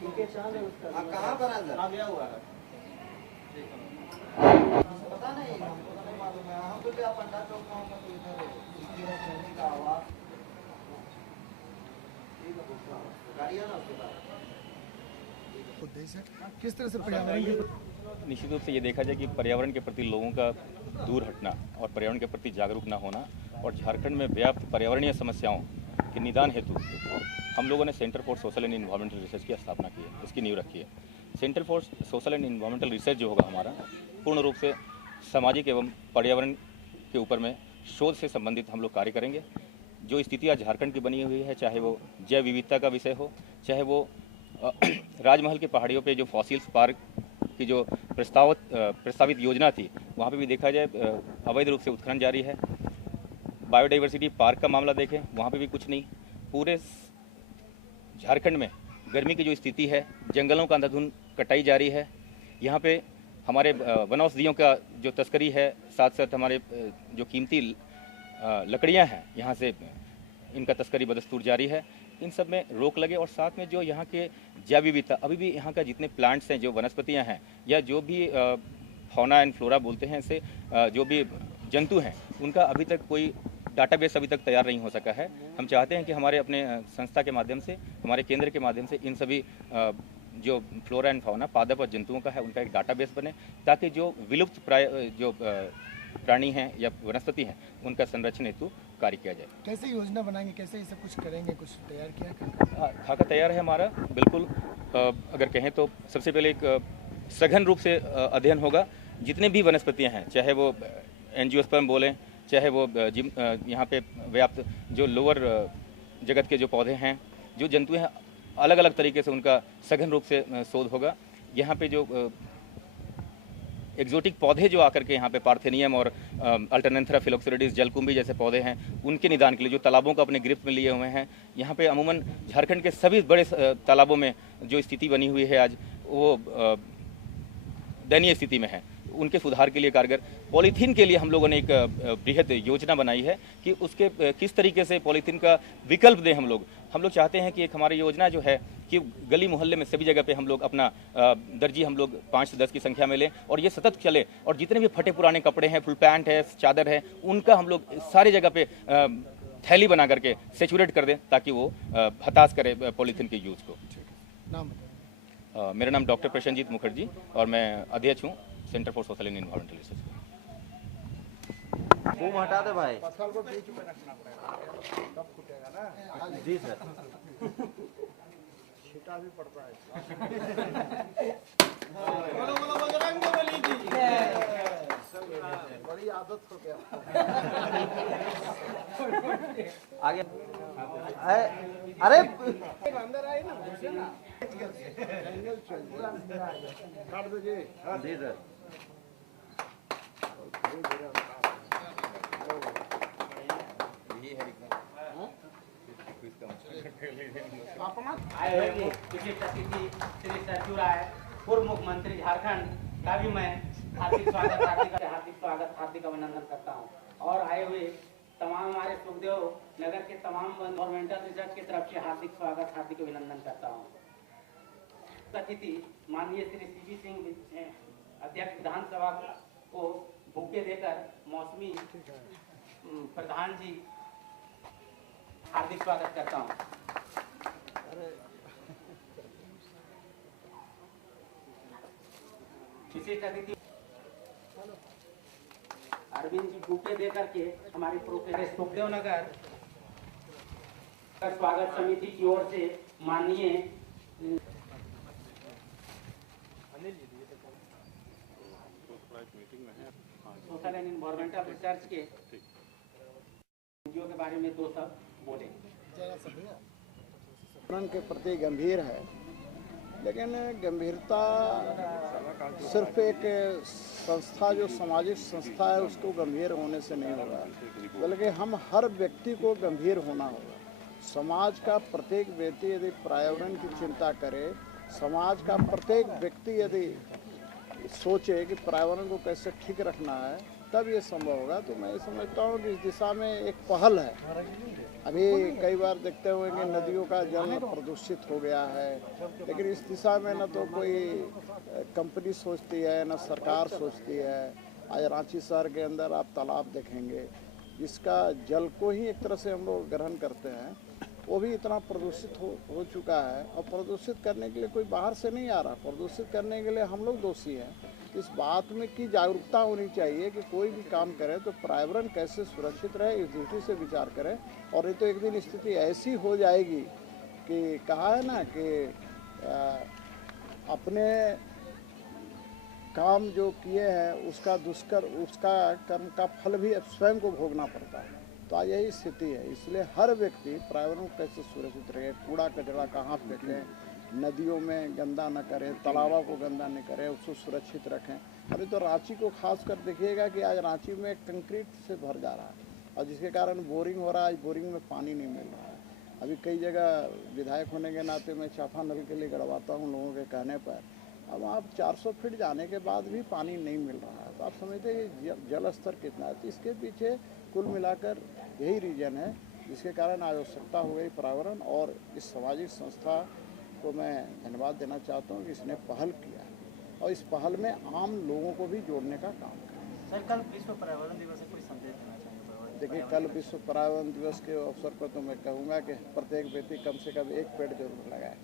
कहाँ पर है सर? गया हुआ है, पता नहीं, हमको तो नहीं मालूम है। हम तो क्या पंडा चौक में होगा तो इधर चलने का आवाज गाड़ी है ना उसके बाद। उद्देश्य किस तरह से पर्यावरण के निश्चित रूप से ये देखा जाए कि पर्यावरण के प्रति लोगों का दूर हटना और पर्यावरण के प्रति जागरूक न होना और झारखंड में व्याप्त पर्यावरणीय समस्याओं के निदान हेतु हम लोगों ने centre for social and environmental research की स्थापना की है, इसकी नींव रखी है। Centre for social and environmental research जो होगा हमारा पूर्ण रूप से सामाजिक एवं पर्यावरण के ऊपर में शोध से संबंधित हम लोग कार्य करेंगे। जो स्थिति आज झारखंड की बनी हुई है, चाहे वो जैव विविधता का विषय हो, चाहे वो राजमहल की पहाड़ियों पे जो फॉसिल्स पार्क की जो प्रस्तावित योजना थी, वहाँ पे भी देखा जाए अवैध रूप से उत्खनन जारी है। बायोडाइवर्सिटी पार्क का मामला देखें, वहाँ पे भी कुछ नहीं। पूरे झारखंड में गर्मी की जो स्थिति है, जंगलों का अंधाधुंध कटाई जारी है। यहाँ पे हमारे वनौषधियों का जो तस्करी है, साथ साथ हमारे जो कीमती लकड़ियाँ हैं, यहाँ से इनका तस्करी बदस्तूर जारी है। इन सब में रोक लगे और साथ में जो यहाँ के जैव विविधता, अभी भी यहाँ का जितने प्लांट्स हैं, जो वनस्पतियाँ हैं या जो भी फौना एंड फ्लोरा बोलते हैं, इसे जो भी जंतु हैं, उनका अभी तक कोई डाटाबेस अभी तक तैयार नहीं हो सका है। हम चाहते हैं कि हमारे अपने संस्था के माध्यम से, हमारे केंद्र के माध्यम से इन सभी जो फ्लोरा एंड फौना पादप और जंतुओं का है, उनका एक डाटाबेस बने, ताकि जो विलुप्त प्राय जो प्राणी हैं या वनस्पति हैं, उनका संरक्षण हेतु कार्य किया जाए। कैसे योजना बनाएंगे, कैसे ये सब कुछ करेंगे, कुछ तैयार किया? खाका तैयार है हमारा, बिल्कुल। अगर कहें तो सबसे पहले एक सघन रूप से अध्ययन होगा। जितने भी वनस्पतियां हैं, चाहे वो एंजियोस्पर्म बोलें, चाहे वो यहाँ पे व्याप्त जो लोअर जगत के जो पौधे हैं, जो जंतु हैं, अलग अलग तरीके से उनका सघन रूप से शोध होगा। यहाँ पे जो एक्जोटिक पौधे जो आकर के यहाँ पे पार्थेनियम और अल्टरनेंथरा फिलोक्सोरिडिस जलकुंभी जैसे पौधे हैं, उनके निदान के लिए जो तालाबों को अपने गिरफ्त में लिए हुए हैं, यहाँ पे अमूमन झारखंड के सभी बड़े तालाबों में जो स्थिति बनी हुई है आज, वो दयनीय स्थिति में है। उनके सुधार के लिए कारगर पॉलीथीन के लिए हम लोगों ने एक बृहद योजना बनाई है कि उसके किस तरीके से पॉलीथीन का विकल्प दें। हम लोग चाहते हैं कि एक हमारी योजना जो है कि गली मोहल्ले में सभी जगह पे हम लोग अपना दर्जी हम लोग 5 से 10 की संख्या में लें और ये सतत चले। और जितने भी फटे पुराने कपड़े हैं, फुल पैंट है, चादर है, उनका हम लोग सारी जगह पे थैली बना करके सेचुरेट कर दें, ताकि वो हताश करे पॉलीथीन के यूज को। नाम मेरा नाम डॉक्टर प्रशंजीत मुखर्जी और मैं अध्यक्ष हूँ centre for social and environmental research. Boom हटा दे भाई। पत्थर को बीच में रखना पड़ेगा, तब फूटेगा ना। जी सर। छीटा भी पड़ता है। बोलो बोलो बजरंगबली की बड़ी आदत हो गया। आगे अरे अंदर आए ना, जंगल चल काट दीजिए। जी सर। आए हुए विशिष्ट अतिथि श्री सरजू राय, पूर्व मुख्यमंत्री झारखंड का भी मैं हार्दिक स्वागत हार्दिक अभिनंदन करता हूं। और आए हुए तमाम हमारे सुखदेव नगर के तमाम गवर्नमेंटल रिसर्च की तरफ से हार्दिक स्वागत हार्दिक अभिनंदन करता हूं। अतिथि माननीय श्री सीपी सिंह अध्यक्ष विधानसभा को बुके देकर मौसमी प्रधान जी हार्दिक स्वागत करता हूं। विशिष्ट अतिथि अरविंद जी बुके दे करके हमारी प्रोफेसर सुखदेव नगर स्वागत समिति की ओर से माननीय सोशल एंड इन्वायरमेंटल रिसर्च के के बारे में 2 शब्द बोले। के प्रति गंभीर है, लेकिन गंभीरता सिर्फ एक संस्था जो सामाजिक संस्था है उसको गंभीर होने से नहीं होगा, बल्कि हम हर व्यक्ति को गंभीर होना होगा। समाज का प्रत्येक व्यक्ति यदि पर्यावरण की चिंता करे, समाज का प्रत्येक व्यक्ति यदि सोचे कि पर्यावरण को कैसे ठीक रखना है, तब ये संभव होगा। तो मैं समझता हूँ कि इस दिशा में एक पहल है अभी कई बार देखते हुए कि नदियों का जल प्रदूषित हो गया है, लेकिन इस दिशा में न तो कोई कंपनी सोचती है न सरकार सोचती है। आज रांची शहर के अंदर आप तालाब देखेंगे जिसका जल को ही एक तरह से हम लोग ग्रहण करते हैं, वो भी इतना प्रदूषित हो चुका है। और प्रदूषित करने के लिए कोई बाहर से नहीं आ रहा, प्रदूषित करने के लिए हम लोग दोषी हैं। इस बात में की जागरूकता होनी चाहिए कि कोई भी काम करे तो पर्यावरण कैसे सुरक्षित रहे, इस दृष्टि से विचार करें। और नहीं तो एक दिन स्थिति ऐसी हो जाएगी कि कहा है ना कि अपने काम जो किए हैं उसका कर्म का फल भी स्वयं को भोगना पड़ता है। तो आज यही स्थिति है, इसलिए हर व्यक्ति पर्यावरण को कैसे सुरक्षित रहे, कूड़ा कचरा कहाँ फेंकें, नदियों में गंदा न करें, तालाबों को गंदा न करें, उसको सुरक्षित रखें। अभी तो रांची को खास कर देखिएगा कि आज रांची में कंक्रीट से भर जा रहा है और जिसके कारण बोरिंग हो रहा है। आज बोरिंग में पानी नहीं मिल रहा है। अभी कई जगह विधायक होने के नाते मैं चाफा नल के लिए गड़वाता हूँ लोगों के कहने पर। अब आप 400 फीट जाने के बाद भी पानी नहीं मिल रहा है, तो आप समझते हैं कि जल स्तर कितना है। तो इसके पीछे कुल मिलाकर यही रीजन है जिसके कारण आवश्यकता हो गई पर्यावरण। और इस सामाजिक संस्था को मैं धन्यवाद देना चाहता हूँ कि इसने पहल किया और इस पहल में आम लोगों को भी जोड़ने का काम किया। सर, कल विश्व पर्यावरण दिवस है, कोई संदेश देना चाहेंगे? देखिए, कल विश्व पर्यावरण दिवस के अवसर पर तो मैं कहूँगा कि प्रत्येक व्यक्ति कम से कम एक पेड़ जरूर लगाए।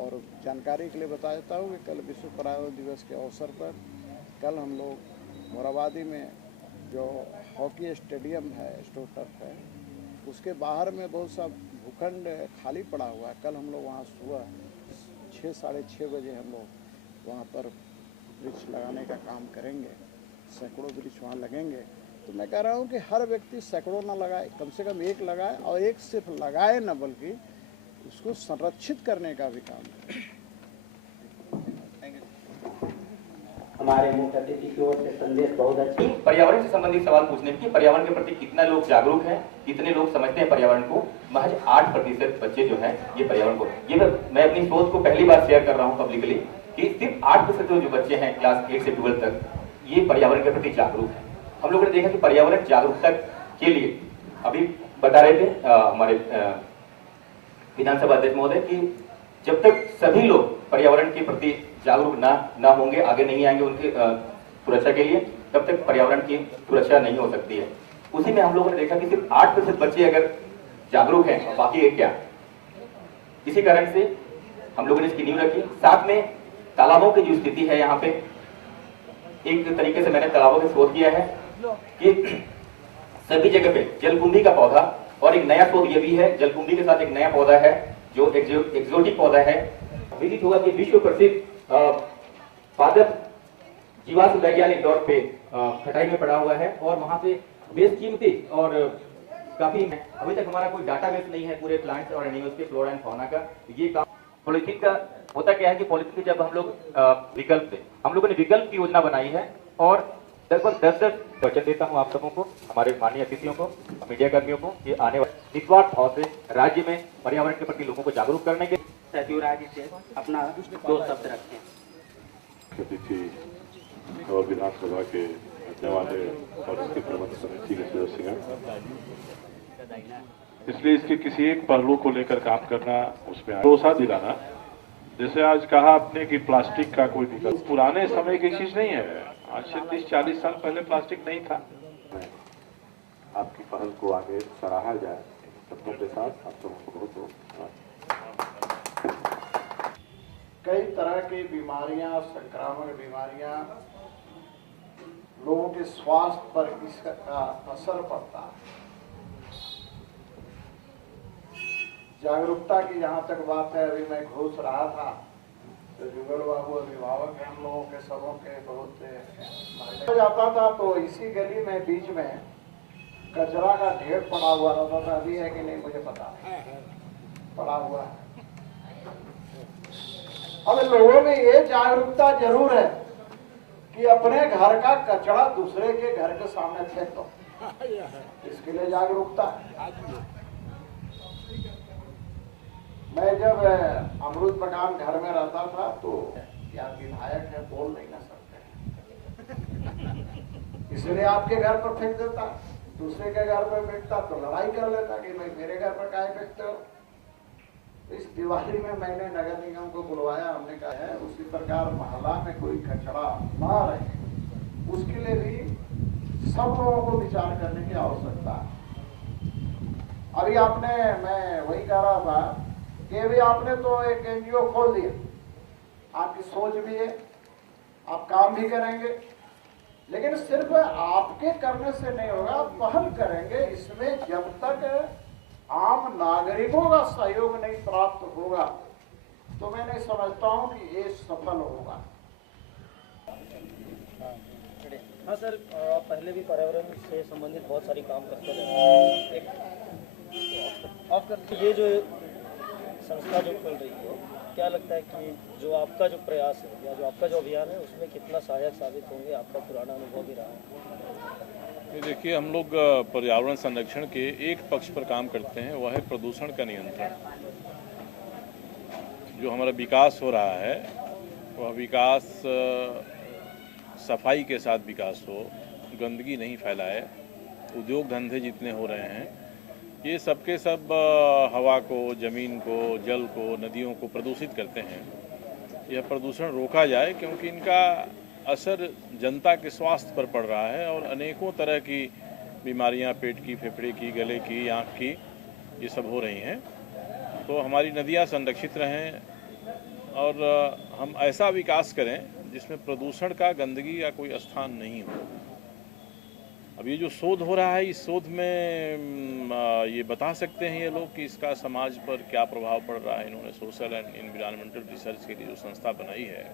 और जानकारी के लिए बता देता हूँ कि कल विश्व पर्यावरण दिवस के अवसर पर कल हम लोग मोराबादी में जो हॉकी स्टेडियम है, स्टोर टर्फ है, उसके बाहर में बहुत सा भूखंड खाली पड़ा हुआ है। कल हम लोग वहाँ सुबह 6 साढ़े 6 बजे हम लोग वहाँ पर वृक्ष लगाने का काम करेंगे। सैकड़ों वृक्ष वहाँ लगेंगे। तो मैं कह रहा हूँ कि हर व्यक्ति सैकड़ों ना लगाए, कम से कम एक लगाए, और एक सिर्फ लगाए न बल्कि उसको संरक्षित करने का भी काम करें। हमारे मुख्य अतिथि की ओर से संदेश बहुत अच्छी। पर्यावरण से संबंधित सवाल पूछने में कि पर्यावरण के प्रति कितना लोग जागरूक हैं, कितने लोग समझते हैं पर्यावरण को। महज 8% बच्चे जो हैं ये पर्यावरण को, ये मैं अपनी सोच को पहली बार शेयर कर रहा हूँ पब्लिकली कि सिर्फ 8% जो बच्चे हैं क्लास 8 से 12 तक ये पर्यावरण के प्रति जागरूक हैं। हम लोगों ने देखा कि पर्यावरण जागरूकता के लिए अभी बता रहे थे हमारे विधानसभा अध्यक्ष महोदय कि जब तक सभी लोग पर्यावरण के प्रति जागरूक ना होंगे, आगे नहीं आएंगे उनकी सुरक्षा के लिए, तब तक पर्यावरण की सुरक्षा नहीं हो सकती है। उसी में हम लोगों ने देखा कि सिर्फ 8% बच्चे अगर जागरूक हैं और बाकी एक क्या। इसी कारण से हम लोगों ने इसकी नींव रखी। साथ में तालाबों की जो स्थिति है यहाँ पे, एक तरीके से मैंने तालाबों का शोध किया है कि सभी जगह पे जलकुंभी का पौधा, और एक नया शोध ये भी है जलकुंभी के साथ एक नया पौधा है जो एक्सोटिक पौधा है। विदित होगा कि विश्व प्रसिद्ध पादप जीवाश्म वैज्ञानिक डॉट पे खटाई में पड़ा हुआ है और वहां पे बेशकीमती और काफी अभी तक हमारा कोई डाटाबेस नहीं है पूरे प्लांट्स और एनिमल्स के फ्लोरा एंड फौना का। ये काम पॉलिथीन का होता क्या है कि पॉलिथीन के जब हम लोग हम लोगों ने विकल्प की योजना बनाई है और लगभग 10 वचन देता हूँ आप सबों को, हमारे माननीय अतिथियों को, मीडिया कर्मियों को, ये आने वाले निस्वार्थ भाव से राज्य में पर्यावरण के प्रति लोगों को जागरूक करने के सचिवराज से अपना 2 शब्द रखें। अतिथि और विधानसभा के धन्यवाद और इसके प्रबंध समिति के सदस्य, इसलिए इसके किसी एक पहलू को लेकर काम करना, उसमें भरोसा दिलाना। जैसे आज कहा आपने कि प्लास्टिक का कोई विकल्प पुराने समय की चीज नहीं है, आज से 30-40 साल पहले प्लास्टिक नहीं था। आपकी पहल को आगे सराहा जाए, सबों के साथ आप सबको बहुत बहुत कई तरह की बीमारियां, संक्रामक बीमारियां, लोगों के स्वास्थ्य पर इसका असर पड़ता है। जागरूकता की जहाँ तक बात है, अभी मैं घोष रहा था तो जुगल बाबू अभिभावक हैं हम लोगों के, सबों के बहुत जाता था तो इसी गली में बीच में कचरा का ढेर पड़ा हुआ रहता था। अभी है कि नहीं मुझे पता नहीं, पड़ा हुआ है। अब लोगों में ये जागरूकता जरूर है कि अपने घर का कचरा दूसरे के घर के सामने फेंक दो, इसके लिए जागरूकता है। मैं जब अमरूद बगान घर में रहता था तो या विधायक है बोल नहीं ना सकते, इसलिए आपके घर पर फेंक देता। दूसरे के घर पर बैठता तो लड़ाई कर लेता कि भाई मेरे घर पर काहे बैठते हो। इस दिवाली में मैंने नगर निगम को बुलवाया, हमने कहा है उसी प्रकार मोहल्ला में कोई कचरा ना रहे, उसके लिए भी सब लोगों को विचार करने की आवश्यकता है। अभी मैं वही कह रहा था कि अभी आपने तो एक एनजीओ खोल दिया, आपकी सोच भी है, आप काम भी करेंगे, लेकिन सिर्फ आपके करने से नहीं होगा, आप पहल करेंगे। इसमें जब तक आम नागरिकों का सहयोग नहीं प्राप्त होगा तो मैं नहीं समझता हूं कि ये सफल होगा। हाँ सर, आप पहले भी पर्यावरण से संबंधित बहुत सारी काम करते रहे। ये जो संस्था जो खुल रही है, क्या लगता है कि जो आपका जो प्रयास है या जो आपका जो अभियान है उसमें कितना सहायक साबित होंगे? आपका पुराना अनुभव भी रहा है। ये देखिए, हम लोग पर्यावरण संरक्षण के एक पक्ष पर काम करते हैं, वह है प्रदूषण का नियंत्रण। जो हमारा विकास हो रहा है वह विकास सफाई के साथ विकास हो, गंदगी नहीं फैलाए। उद्योग धंधे जितने हो रहे हैं ये सबके सब हवा को, ज़मीन को, जल को, नदियों को प्रदूषित करते हैं। यह प्रदूषण रोका जाए क्योंकि इनका असर जनता के स्वास्थ्य पर पड़ रहा है और अनेकों तरह की बीमारियां, पेट की, फेफड़े की, गले की, आँख की, ये सब हो रही हैं। तो हमारी नदियां संरक्षित रहें और हम ऐसा विकास करें जिसमें प्रदूषण का, गंदगी का कोई स्थान नहीं हो। अब ये जो शोध हो रहा है, इस शोध में ये बता सकते हैं ये लोग कि इसका समाज पर क्या प्रभाव पड़ रहा है। इन्होंने सोशल एंड एनवायरमेंटल रिसर्च के लिए जो संस्था बनाई है,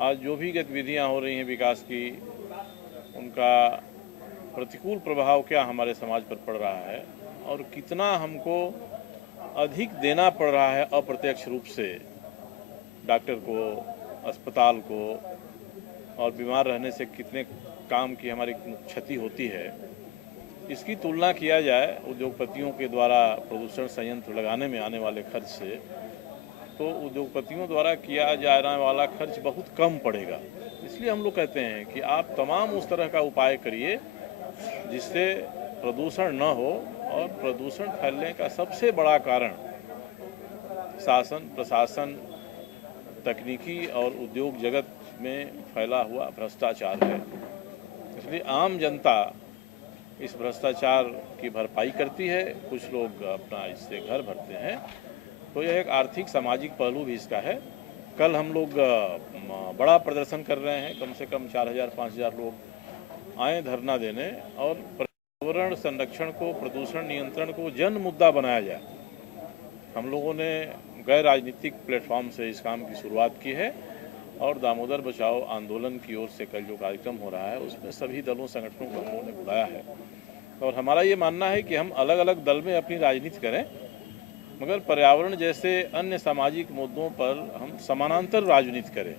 आज जो भी गतिविधियां हो रही हैं विकास की, उनका प्रतिकूल प्रभाव क्या हमारे समाज पर पड़ रहा है और कितना हमको अधिक देना पड़ रहा है अप्रत्यक्ष रूप से डॉक्टर को, अस्पताल को, और बीमार रहने से कितने काम की हमारी क्षति होती है, इसकी तुलना किया जाए उद्योगपतियों के द्वारा प्रदूषण संयंत्र लगाने में आने वाले खर्च से, तो उद्योगपतियों द्वारा किया जाने वाला खर्च बहुत कम पड़ेगा। इसलिए हम लोग कहते हैं कि आप तमाम उस तरह का उपाय करिए जिससे प्रदूषण न हो, और प्रदूषण फैलने का सबसे बड़ा कारण शासन, प्रशासन, तकनीकी और उद्योग जगत में फैला हुआ भ्रष्टाचार है। इसलिए आम जनता इस भ्रष्टाचार की भरपाई करती है, कुछ लोग अपना इससे घर भरते हैं, तो यह एक आर्थिक सामाजिक पहलू भी इसका है। कल हम लोग बड़ा प्रदर्शन कर रहे हैं, कम से कम 4000-5000 लोग आए धरना देने, और पर्यावरण संरक्षण को, प्रदूषण नियंत्रण को जन मुद्दा बनाया जाए। हम लोगों ने गैर राजनीतिक प्लेटफॉर्म से इस काम की शुरुआत की है और दामोदर बचाओ आंदोलन की ओर से कल जो कार्यक्रम हो रहा है उसमें सभी दलों, संगठनों को हम लोगों ने बुलाया है। और हमारा ये मानना है कि हम अलग अलग दल में अपनी राजनीति करें, मगर पर्यावरण जैसे अन्य सामाजिक मुद्दों पर हम समानांतर राजनीति करें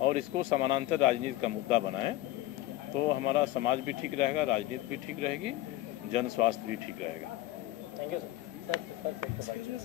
और इसको समानांतर राजनीति का मुद्दा बनाएं, तो हमारा समाज भी ठीक रहेगा, राजनीति भी ठीक रहेगी, जन स्वास्थ्य भी ठीक रहेगा। Thank you sir.